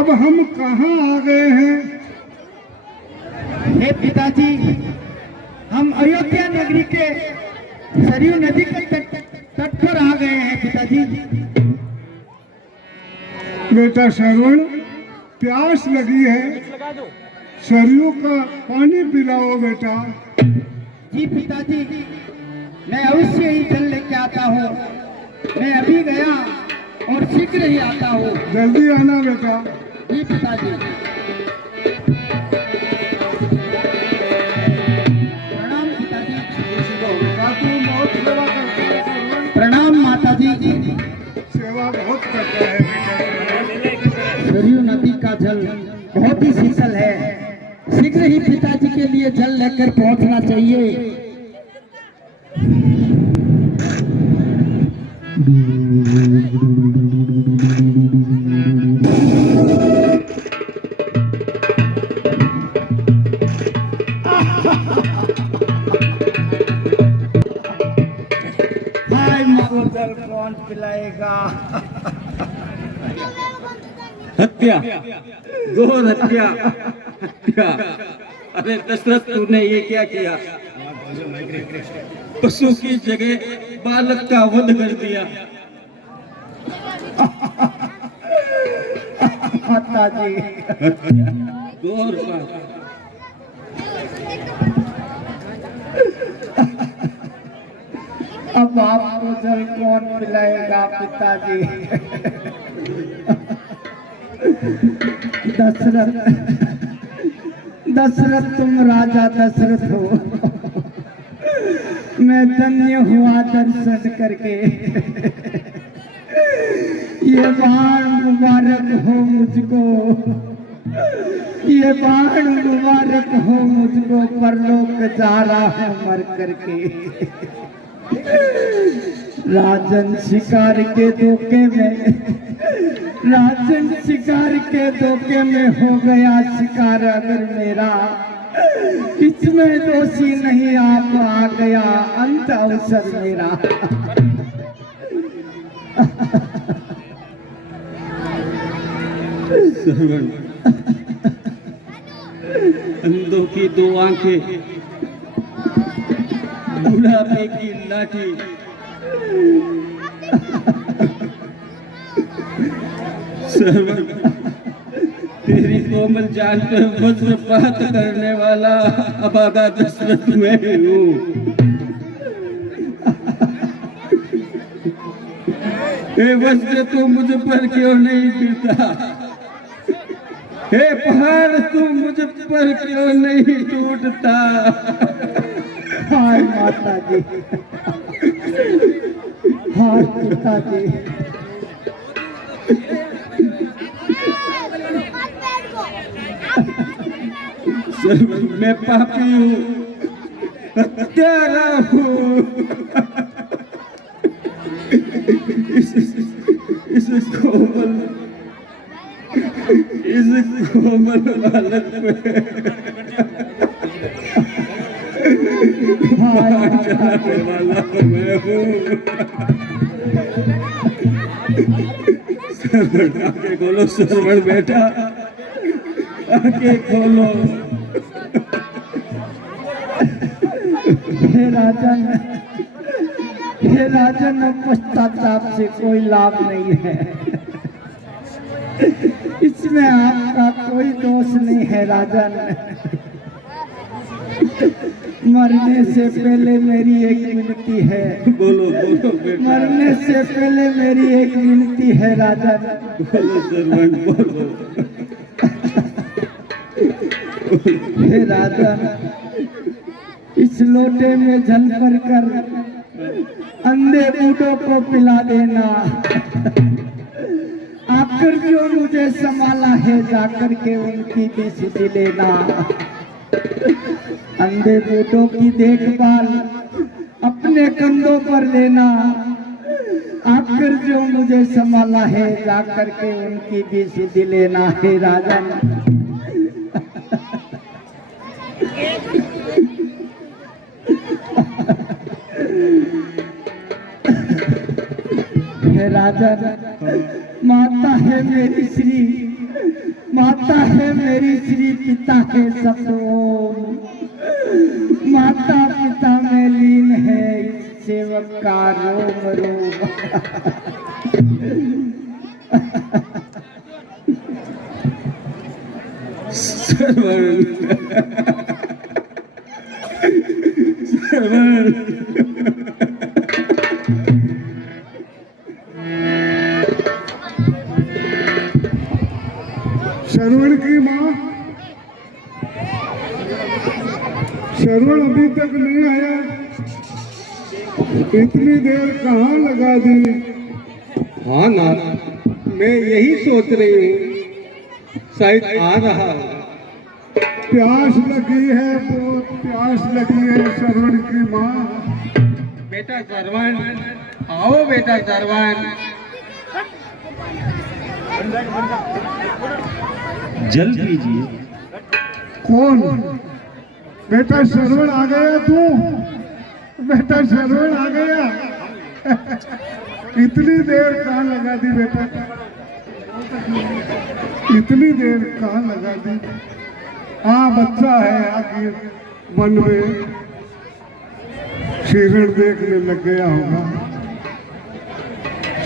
अब हम कहाँ आ गए हैं? हे पिताजी, हम अयोध्या नगरी के सरयू नदी के तट पर आ गए हैं पिताजी। बेटा श्रवण, प्यास लगी है, सरयू का पानी पिलाओ बेटा। जी पिताजी, मैं अवश्य ही जल लेके आता हूँ। मैं अभी गया और शीघ्र ही आता हूँ। जल्दी आना बेटा। जी पिताजी। प्रणाम पिताजी। बेटा तू बहुत सेवा करता है श्रवण। प्रणाम माताजी। सेवा बहुत करता है बेटा। सरयू नदी का जल बहुत ही शीतल है। शीघ्र ही पिताजी के लिए जल लेकर पहुंचना चाहिए। हाय मारो जल कौन पिलाएगा? हत्या, घोर हत्या, हत्या। अरे दशरथ, तूने ये क्या किया? पशु की जगह बालक का वध कर दिया। माताजी, हत्या, घोर पाप। अब आपको जल कौन पिलाएगा पिताजी? दशरथ, तुम राजा दशरथ हो। मैं धन्य हुआ दर्शन करके। ये बाण मुबारक हो मुझको, ये बाण मुबारक हो मुझको, परलोक जा रहा है मर करके। राजन शिकार के धोखे में, राजन शिकार के धोखे में हो गया शिकार अगर मेरा। इसमें दोषी नहीं आप आ गया अंत अवसर मेरा। श्रवण, अंधों की दो आंखें, बुढ़ापे की लाठी, श्रवण, तेरी कोमल जान पे वज्रपात करने वाला अभागा दशरथ मैं हूँ। हे वज्र, तू मुझ पर क्यों नहीं गिरता? हे पहाड़, तू मुझ पर क्यों नहीं टूटता? हाय माता जी, हाय पिताजी। मैं पापी हूँ, हत्यारा हूँ। इस कोमल बालक पे चलाने वाला मैं हूँ। श्रवण, आंखें खोलो श्रवण बेटा, आंखें खोलो। हे राजन, पश्चाताप से कोई लाभ नहीं है। इसमें आपका कोई दोष नहीं है राजन। मरने से पहले मेरी एक विनती है। बोलो बोलो बेटा। मरने से पहले मेरी एक विनती है राजन। बोलो श्रवण, बोलो। हे राजन, इस लोटे में जल भर कर अंधे बूढ़ों को पिला देना। आकर जो मुझे संभाला है जाकर के उनकी भी सुधि लेना। अंधे बूढ़ों की देखभाल अपने कंधों पर लेना। आकर जो मुझे संभाला है जाकर के उनकी भी सुधि लेना है राजन। हे राजन, माता है मेरी श्री, है मेरी श्री पिता है सब ओम, माता पिता में लीन है इस सेवक का रोम रोम। श्रवण श्रवण की माँ, श्रवण अभी तक नहीं आया, इतनी देर कहाँ लगा दी? हाँ नाथ, मैं यही सोच रही हूँ, शायद आ रहा होगा। प्यास लगी है, बहुत प्यास लगी है श्रवण की माँ। बेटा सरवण, आओ बेटा सरवण। जल पीजिए। कौन? बेटा श्रवण आ गया तू? बेटा श्रवण आ गया? इतनी देर कहाँ लगा दी बेटा? इतनी देर कहाँ लगा दी? हाँ, बच्चा है आगे वन में हिरण देखने लग गया होगा।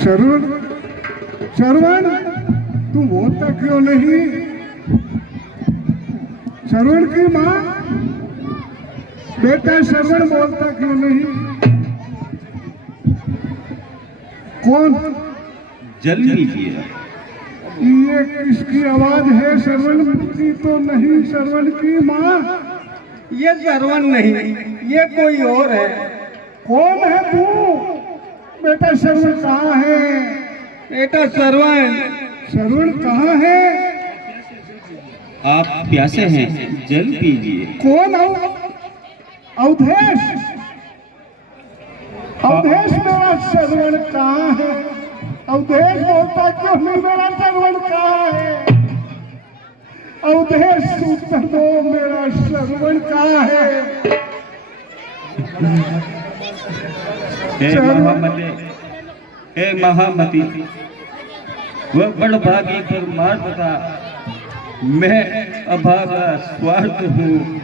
श्रवण, श्रवण तू बोलता क्यों नहीं? श्रवण की माँ, बेटा श्रवण बोलता क्यों नहीं? कौन? जल लीजिए। ये किसकी आवाज है? श्रवण की तो नहीं। श्रवण की माँ, ये सरवण नहीं, ये कोई और है। कौन है तू? बेटा श्रवण कहाँ है? बेटा सरवण, श्रवण कहाँ है? आप प्यासे हैं, जल पीजिए। कौन? अवधेश, अवधेश मेरा श्रवण कहाँ है? अवधेश बोलता क्यों नहीं? मेरा श्रवण कहाँ है? अवधेश उत्तर दो, मेरा श्रवण कहाँ है? हे महामते, हे महामती, वह बड़ भागी पर मार बता, मैं अभागा स्वार्थ हूँ।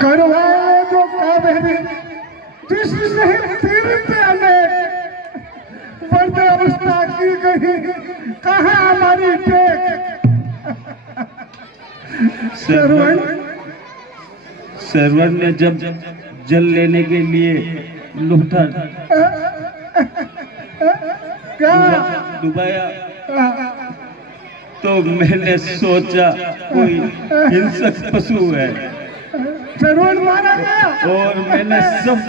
करवाए जो कावेरी जिसने तीर्थ अनेक वर्द अवस्था की गई, कहाँ हमारी टेक? श्रवण, सरवण ने जब जल लेने के लिए लोटा क्या? डुबाया तो मैंने सोचा कोई हिंसक पशु है श्रवण मारा गया और मैंने शब्द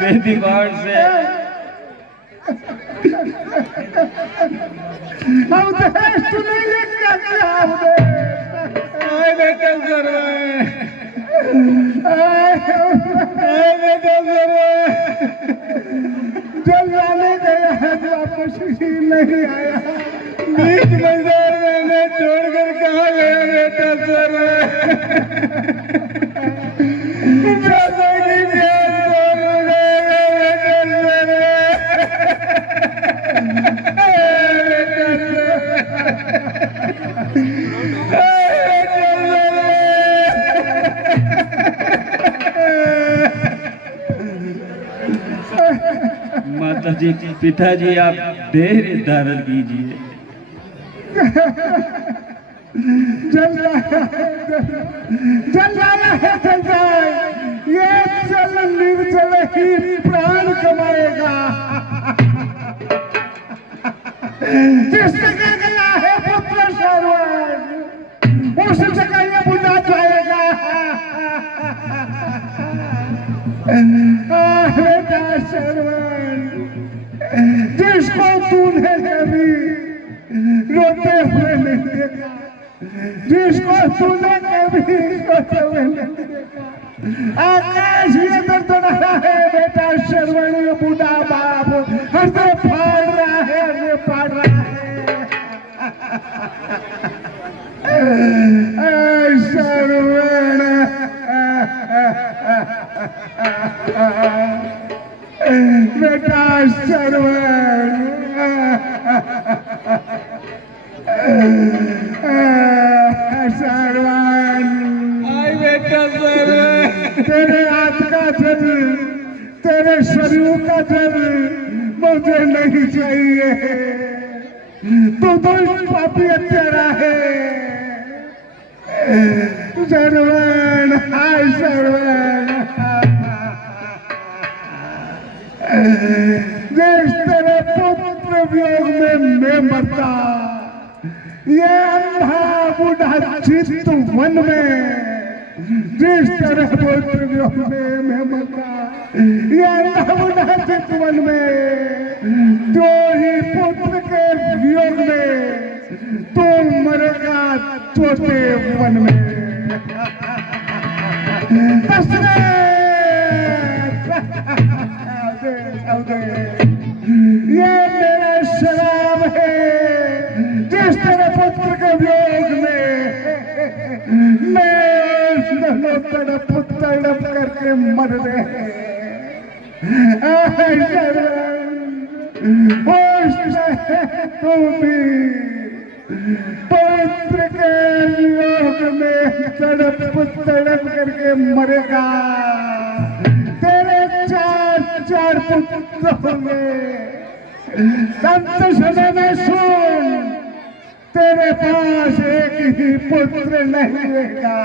बेदी बाढ़ से अवधेश तूने ये क्या किया? अवधेश बेटा सरवण, बेटा जल लाने गया है, वापस ही नहीं आया। बीच बाजार मैंने छोड़कर कहाँ गया बेटा सरवण? जैसे कि प्यार छोड़ माता जी, पिताजी, आप धैर्य धारण कीजिए। जल लाया है, जल लाया है, जल जाए। ये जल निर्जल ही प्राण कमाएगा। जिस जगह गया है पुत्र श्रवण, उस जगह ये बुझा जाएगा। बेटा श्रवण, जिसको तूने कभी रोते हुए नहीं देखा, जिसको तूने कभी रोते हुए नहीं देखा, आकाश ये दर्द रहा है। बेटा श्रवण बूढ़ा बाप हृदय फाड़ रहा है, हृदय फाड़ रहा है। श्रवण, बेटा श्रवण, तेरे हाथ का जल, तेरे शरीर का जल मुझे नहीं चाहिए। तू तो पापी हत्यारा है। सर्वन, हाय सर्वन, जिस तेरे पुत्र वियोग में मैं मरता, ये अंधा बूढ़ा चित्त वन में जिस तरह पुत्र वियोग में मैं मरता, ये अंधा बूढ़ा चित्त वन में दो ही पुत्र के वियोग में तू मरेगा चौथे वन में। ये मेरा शराब है। जिस तरह पुत्र के वियोग में मैं तड़प तड़प करके मर रहे। तू भी पुत्र के वियोग में तड़प तड़प करके मरेगा। तेरे चार पुत्र होंगे। संत समय में सुन, तेरे पास एक ही पुत्र नहीं रहेगा।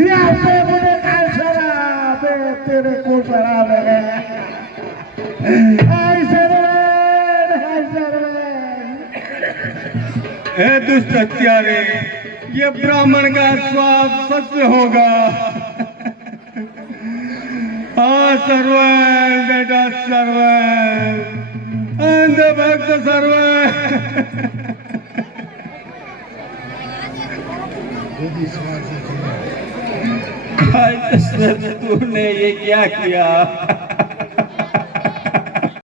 या मुझे शराब तेरे को शराब है। हे दुष्ट हत्यारे, ये ब्राह्मण का स्वाप सत्य होगा। हाँ सर्वन, बेटा सर्वन, अंध भक्त सर्वन। भाई दशरथ, तूने ये क्या किया?